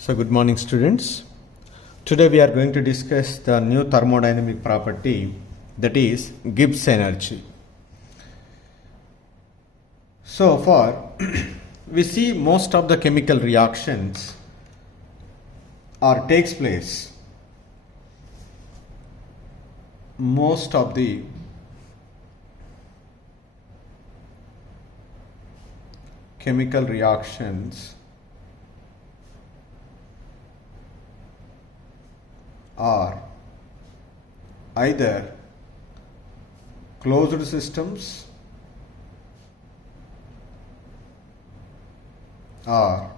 So good morning students. Today we are going to discuss the new thermodynamic property, that is Gibbs energy. So far we see most of the chemical reactions takes place. Most of the chemical reactions are either closed systems or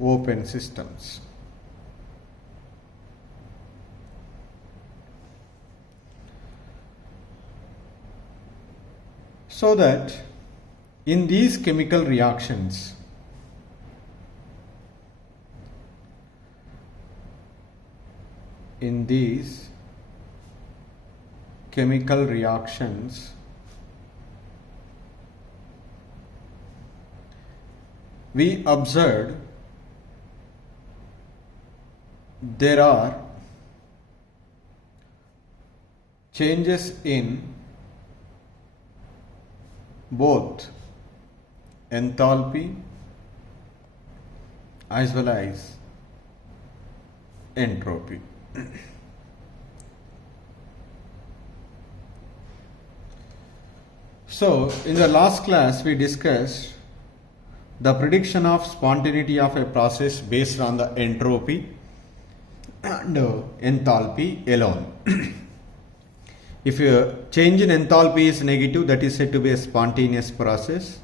open systems. So that in these chemical reactions, we observed there are changes in both enthalpy as well as entropy. So in the last class we discussed the prediction of spontaneity of a process based on the entropy and enthalpy alone. If a change in enthalpy is negative, that is said to be a spontaneous process.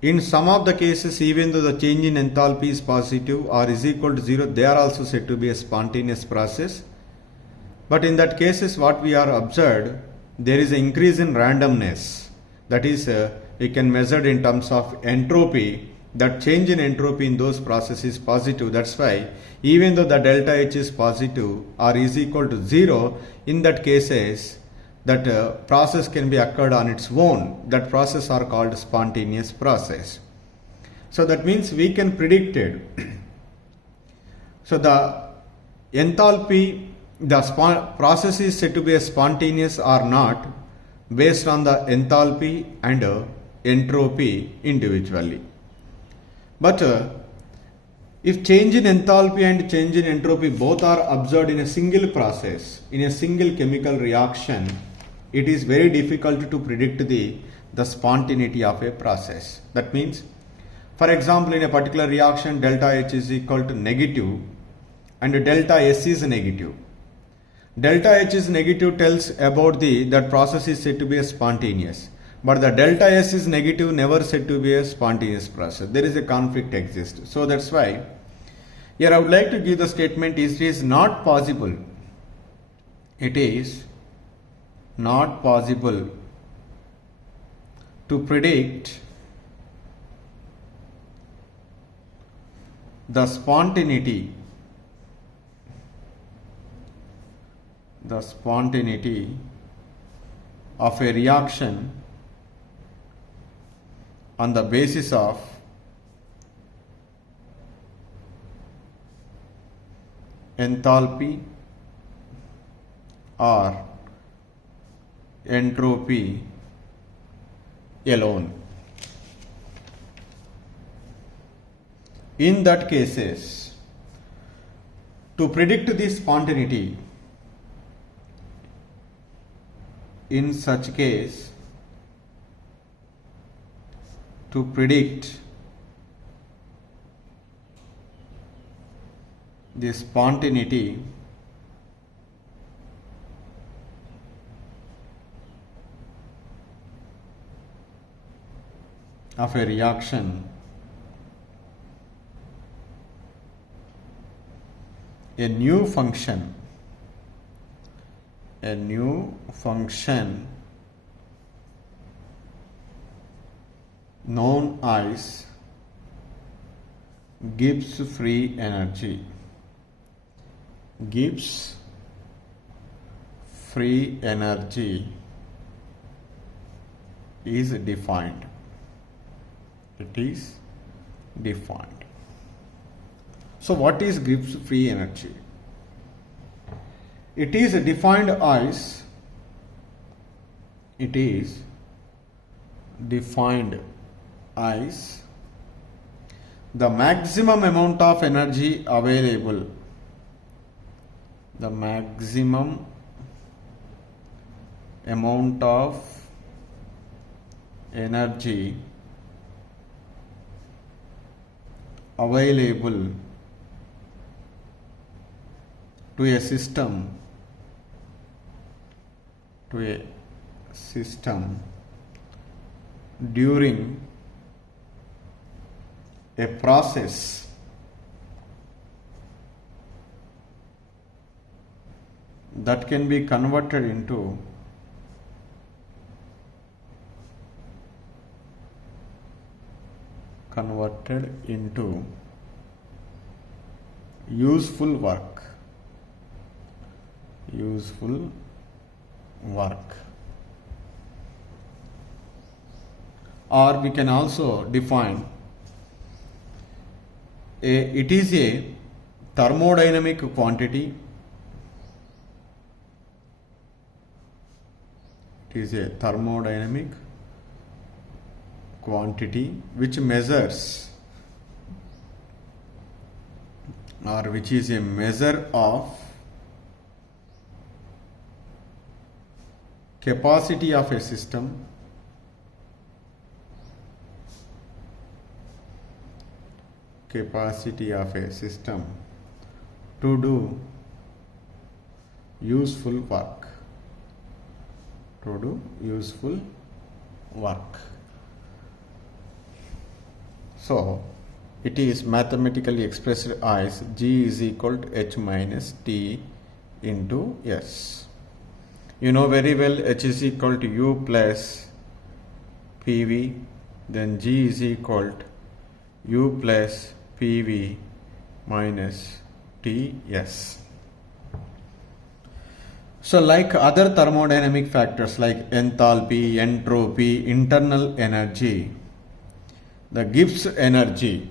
In some of the cases, even though the change in enthalpy is positive or is equal to 0, they are also said to be a spontaneous process. But in that cases, what we are observed, there is an increase in randomness. That is, we can measure in terms of entropy. That change in entropy in those processes is positive. That's why even though the delta H is positive or is equal to 0, in that cases, that process can be occurred on its own. That process are called spontaneous process. So that means we can predict it. So the enthalpy, process is said to be a spontaneous or not based on the enthalpy and entropy individually. But if change in enthalpy and change in entropy both are observed in a single process, in a single chemical reaction, it is very difficult to predict the spontaneity of a process. That means, for example, in a particular reaction, delta H is equal to negative and delta S is negative. Delta H is negative tells about that process is said to be a spontaneous. But the delta S is negative, never said to be a spontaneous process. There is a conflict exists. So that's why here I would like to give the statement: it is not possible. It is not possible to predict the spontaneity of a reaction on the basis of enthalpy or entropy alone. In that cases, to predict the spontaneity, in such case, to predict the spontaneity of a reaction, a new function known as Gibbs free energy. Gibbs free energy is defined. It is defined. So what is Gibbs free energy? It is defined as the maximum amount of energy available, the maximum amount of energy available to a system during a process that can be converted into useful work. Or we can also define it is a thermodynamic quantity. It is a thermodynamic quantity which measures, or which is a measure of capacity of a system to do useful work. So it is mathematically expressed as G is equal to H minus T into S. You know very well H is equal to U plus PV, then G is equal to U plus PV minus Ts. So like other thermodynamic factors like enthalpy, entropy, internal energy, the Gibbs energy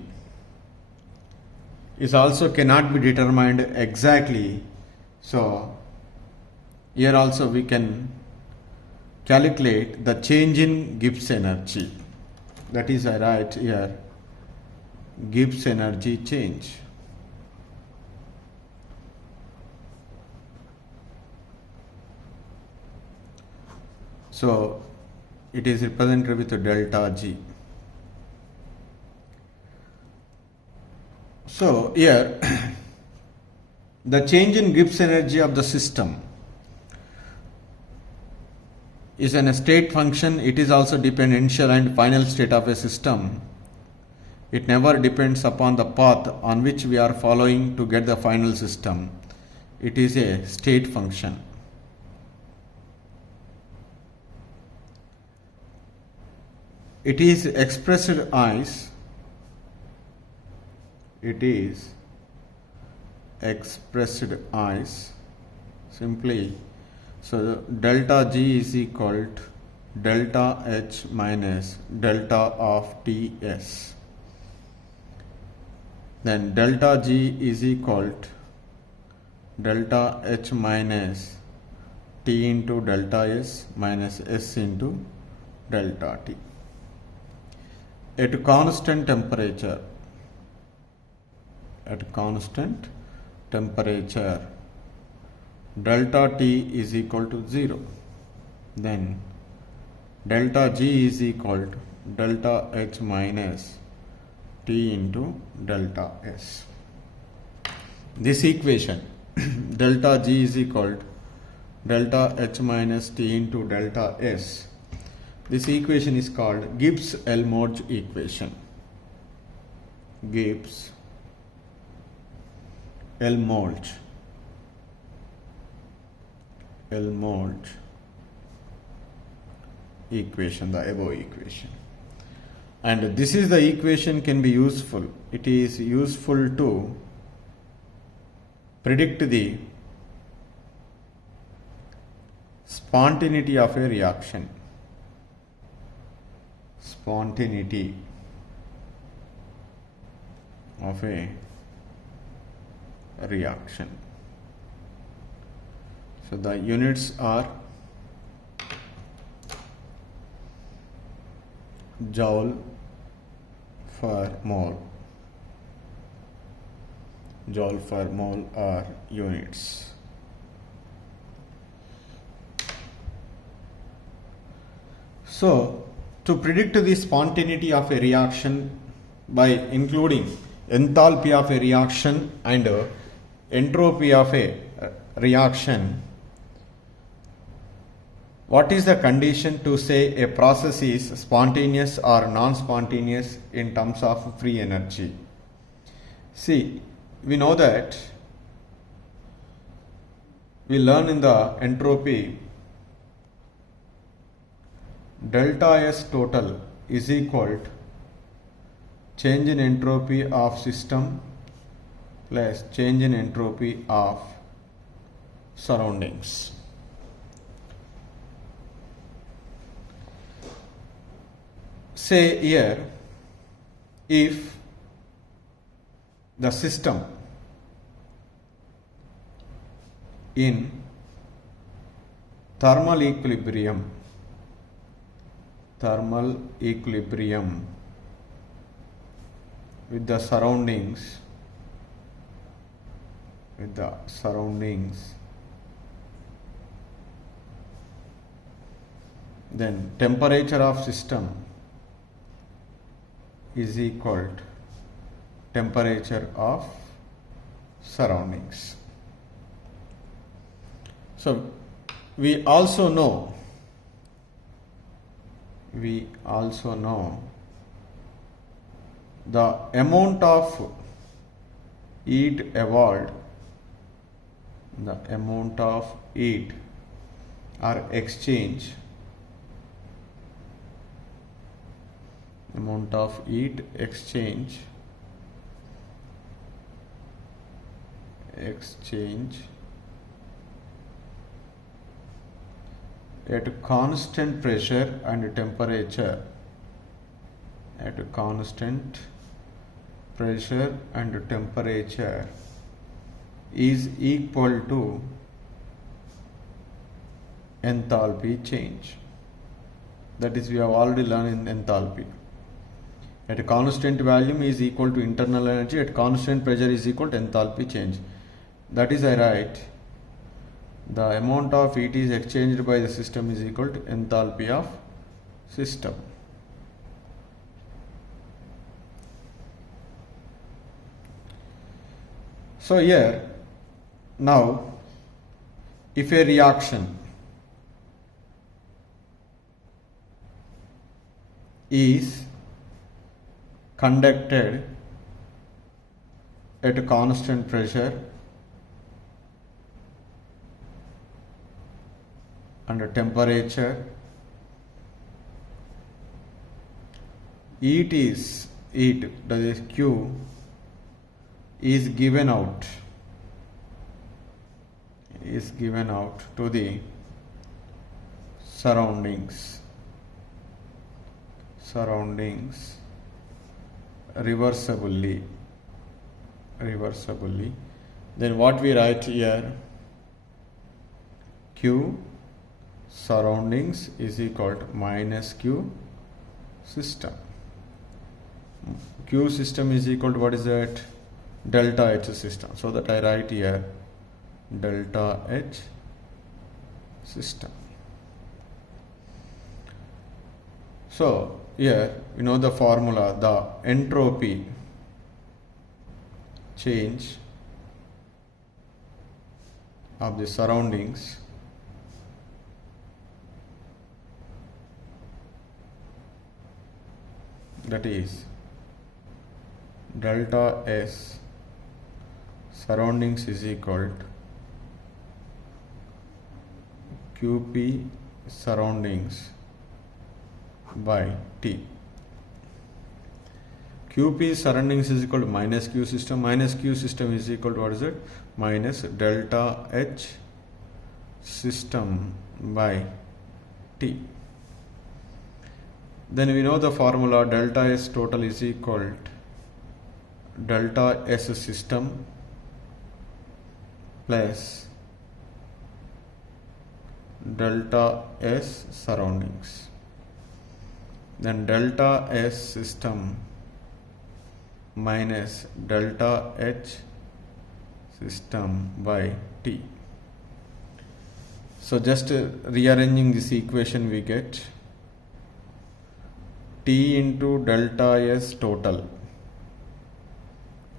is also cannot be determined exactly. So here also we can calculate the change in Gibbs energy. That is, I write here Gibbs energy change. So it is represented with delta G. So here the change in Gibbs energy of the system is a state function. It is also depend initial and final state of a system. It never depends upon the path on which we are following to get the final system. It is a state function. It is expressed as simply, so delta G is equal to delta H minus delta of Ts. Then delta G is equal to delta H minus T into delta S minus S into delta T. At constant temperature, delta T is equal to 0. Then delta G is equal to delta H minus T into delta S. This equation delta G is equal to delta H minus T into delta S. This equation is called Gibbs-Elmore equation. Gibbs-Elmore equation, the above equation. And this is the equation can be useful. It is useful to predict the spontaneity of a reaction. reaction. So the units are joule per mole. Joule per mole are units. So to predict the spontaneity of a reaction by including enthalpy of a reaction and entropy of a reaction, what is the condition to say a process is spontaneous or non-spontaneous in terms of free energy? See, we know that we learn in the entropy delta S total is equal to change in entropy of system plus change in entropy of surroundings. Say here, if the system in thermal equilibrium with the surroundings, then temperature of system is equal to temperature of surroundings. So we also know the amount of heat evolved, the amount of heat or exchange, at constant pressure and temperature, is equal to enthalpy change. That is, we have already learned in enthalpy. At a constant volume is equal to internal energy, at constant pressure is equal to enthalpy change. That is, I write the amount of heat is exchanged by the system is equal to enthalpy of system. So here, now, if a reaction is conducted at a constant pressure and temperature, heat, that is Q, is given out to the surroundings reversibly. Then what we write here, Q surroundings is equal to minus Q system. Q system is equal to what is that? Delta H system. So that I write here delta H system. So here you know the formula, the entropy change of the surroundings that is delta S surroundings is equal to QP surroundings by T. QP surroundings is equal to minus Q system. Minus Q system is equal to what is it? Minus delta H system by T. Then we know the formula delta S total is equal to delta S system plus delta S surroundings, then delta S system minus delta H system by T. So just rearranging this equation, we get T into delta S total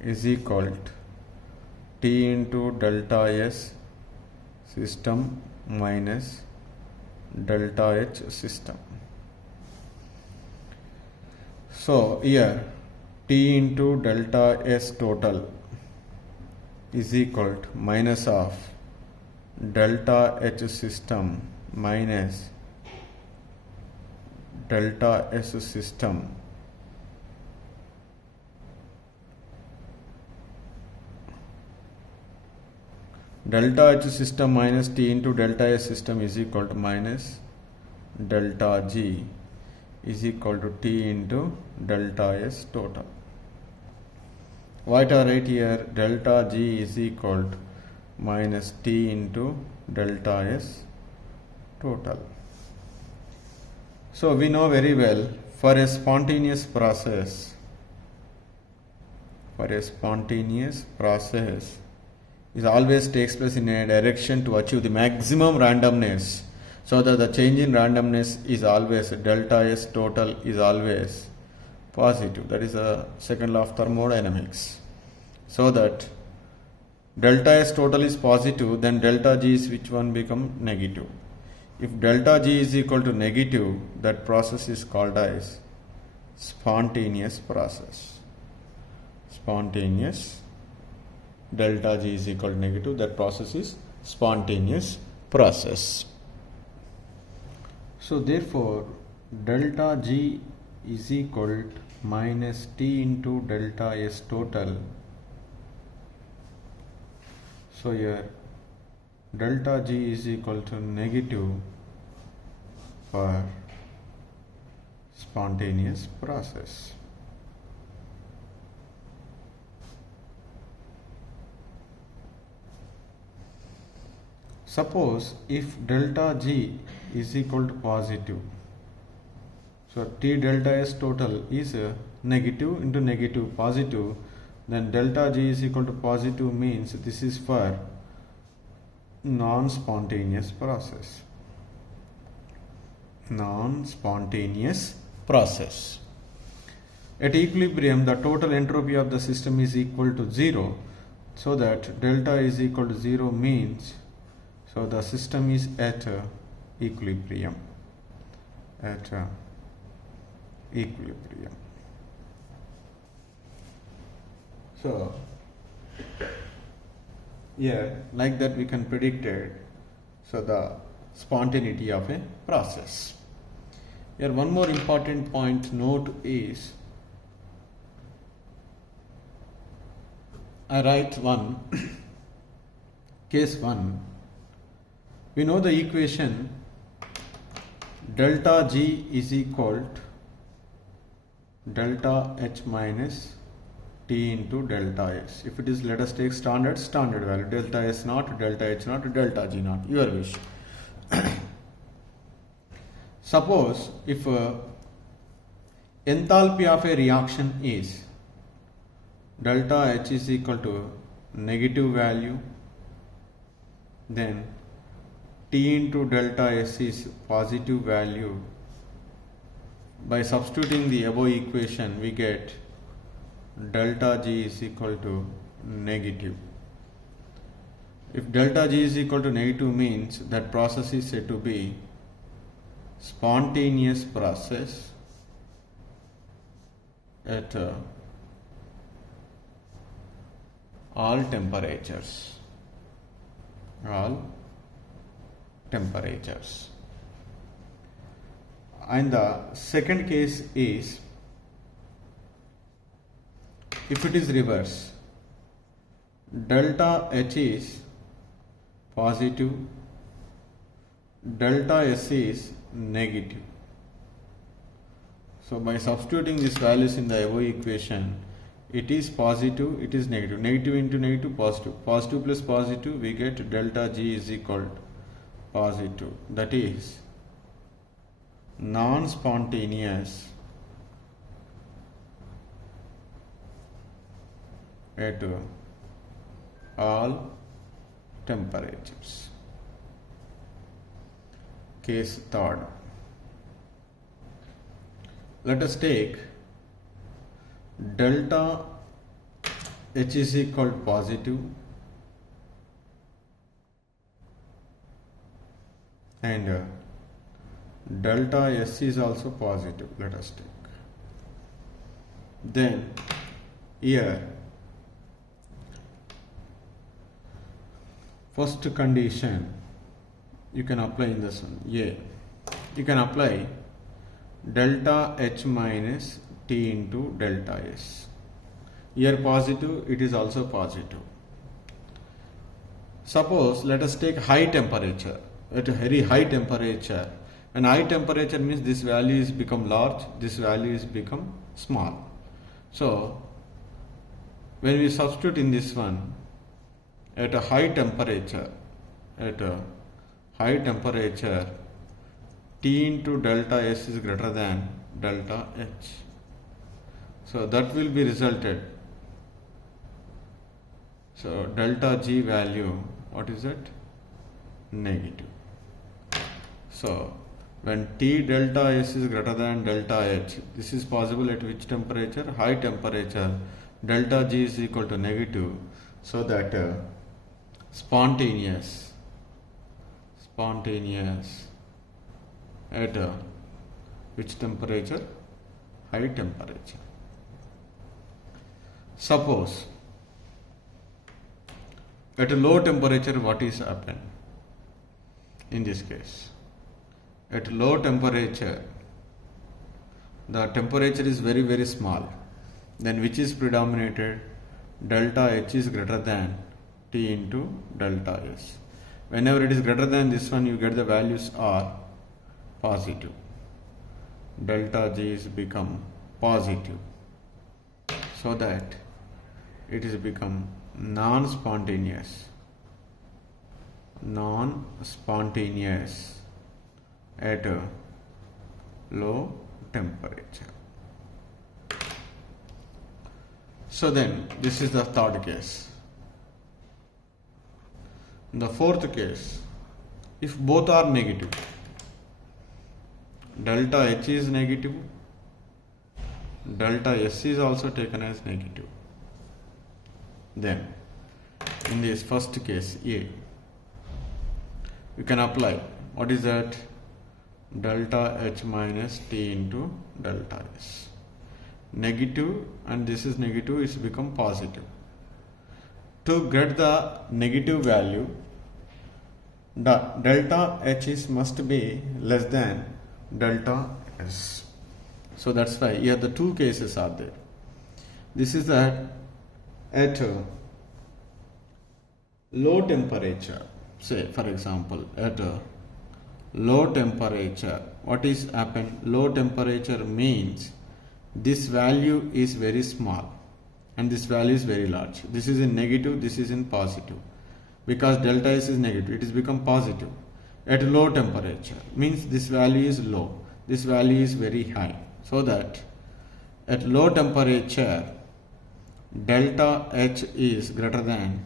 is equal to T into delta S system minus delta H system. So here T into delta S total is equal to minus of delta H system minus delta S system delta H system minus T into delta S system is equal to minus delta G is equal to T into delta S total. What I write here, delta G is equal to minus T into delta S total. So we know very well, for a spontaneous process it always takes place in a direction to achieve the maximum randomness, so that the change in randomness is always delta S total is always positive. That is the second law of thermodynamics. So that delta S total is positive, then delta G is which one become negative. If delta G is equal to negative, that process is called as spontaneous process. Spontaneous, delta G is equal to negative, that process is spontaneous process. So therefore delta G is equal to minus T into delta S total. So here delta G is equal to negative for spontaneous process. Suppose if delta G is equal to positive, so T delta S total is negative into negative positive, then delta G is equal to positive means this is for non-spontaneous process. Non-spontaneous process. At equilibrium, the total entropy of the system is equal to 0, so that delta is equal to 0 means, so the system is at equilibrium. At equilibrium. So here, like that we can predict it, so the spontaneity of a process. Here one more important point note is, I write one case 1. We know the equation delta G is equal to delta H minus T into delta S. If it is, let us take standard value, delta S naught, delta H naught, delta G naught, your wish. Suppose if enthalpy of a reaction is delta H is equal to negative value, then T into delta S is positive value. By substituting the above equation, we get delta G is equal to negative. If delta G is equal to negative means that process is said to be spontaneous process at all temperatures. And the second case is, if it is reverse, delta H is positive, delta S is negative. So by substituting these values in the above equation, it is positive, it is negative. Negative into negative, positive. Positive plus positive, we get delta G is equal to positive. That is non-spontaneous at all temperatures. Case third. Let us take delta H is equal to positive and delta S is also positive. Let us take. Then here first condition you can apply in this one. A, you can apply delta H minus T into delta S. Here positive, it is also positive. Suppose let us take high temperature. At a very high temperature, and high temperature means this value is become large, this value is become small. So when we substitute in this one, at a high temperature, T into delta S is greater than delta H. So that will be resulted. So delta G value, what is it? Negative. So when T delta S is greater than delta H, this is possible at which temperature? High temperature. Delta G is equal to negative, so that spontaneous at which temperature? High temperature. Suppose at a low temperature, what is happened in this case? At low temperature, the temperature is very, very small. Then which is predominated? Delta H is greater than T into delta S. Whenever it is greater than this one, you get the values are positive. Delta G is become positive, so that it is become non-spontaneous at a low temperature. So then this is the third case. In the fourth case, if both are negative, delta H is negative, delta S is also taken as negative, then in this first case A, you can apply, what is that? Delta H minus T into delta S. Negative and this is negative, it's become positive. To get the negative value, the delta H is must be less than delta S. So that's why here the two cases are there. This is that at a low temperature, say for example at a low temperature, what is happened? Low temperature means this value is very small and this value is very large. This is in negative, this is in positive. Because delta S is negative, it is become positive. At low temperature means this value is low, this value is very high. So that at low temperature, delta H is greater than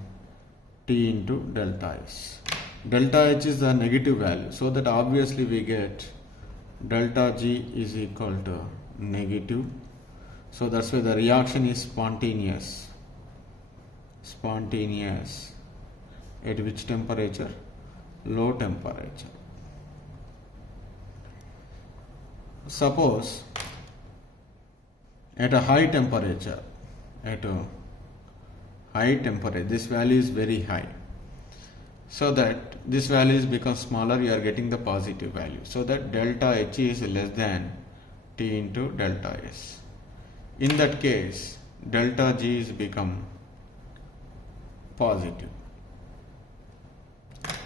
T into delta S. Delta H is the negative value, so that obviously we get delta G is equal to negative. So that's why the reaction is spontaneous. At which temperature? Low temperature. Suppose at a high temperature, this value is very high, so that this value is become smaller, you are getting the positive value, so that delta H is less than T into delta S. In that case, delta G is become positive,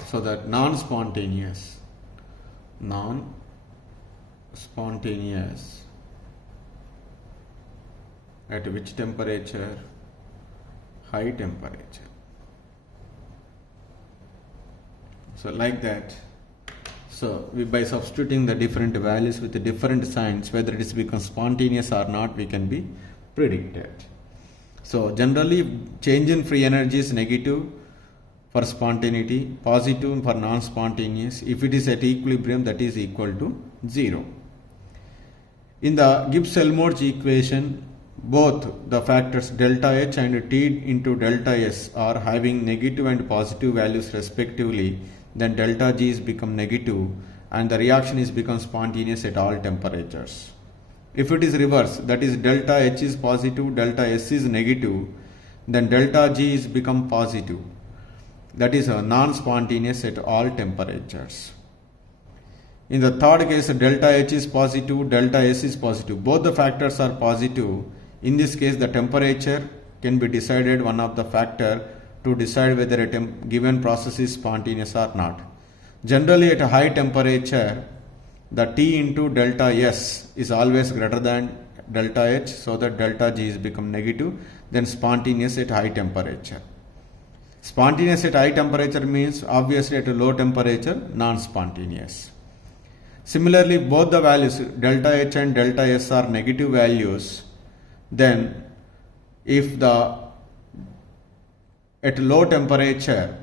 so that non-spontaneous at which temperature? High temperature. So like that. So by substituting the different values with the different signs, whether it is becomes spontaneous or not, we can be predicted. So generally change in free energy is negative for spontaneity, positive for non-spontaneous. If it is at equilibrium, that is equal to 0. In the Gibbs-Helmholtz equation, both the factors delta H and T into delta S are having negative and positive values respectively, then delta G is become negative and the reaction is become spontaneous at all temperatures. If it is reverse, that is delta H is positive, delta S is negative, then delta G is become positive. That is non-spontaneous at all temperatures. In the third case, delta H is positive, delta S is positive. Both the factors are positive. In this case, the temperature can be decided one of the factor to decide whether a given process is spontaneous or not. Generally, at a high temperature, the T into delta S is always greater than delta H, so that delta G is become negative, then spontaneous at high temperature. Spontaneous at high temperature means obviously at a low temperature, non-spontaneous. Similarly, both the values delta H and delta S are negative values, then if at low temperature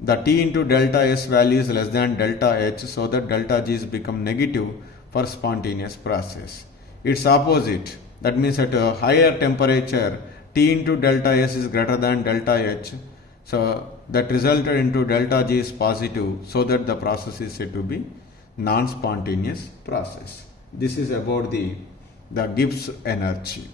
the T into delta S value is less than delta H, so that delta G is become negative for spontaneous process. Its opposite, that means at a higher temperature T into delta S is greater than delta H, so that resulted into delta G is positive, so that the process is said to be non-spontaneous process. This is about the Gibbs energy.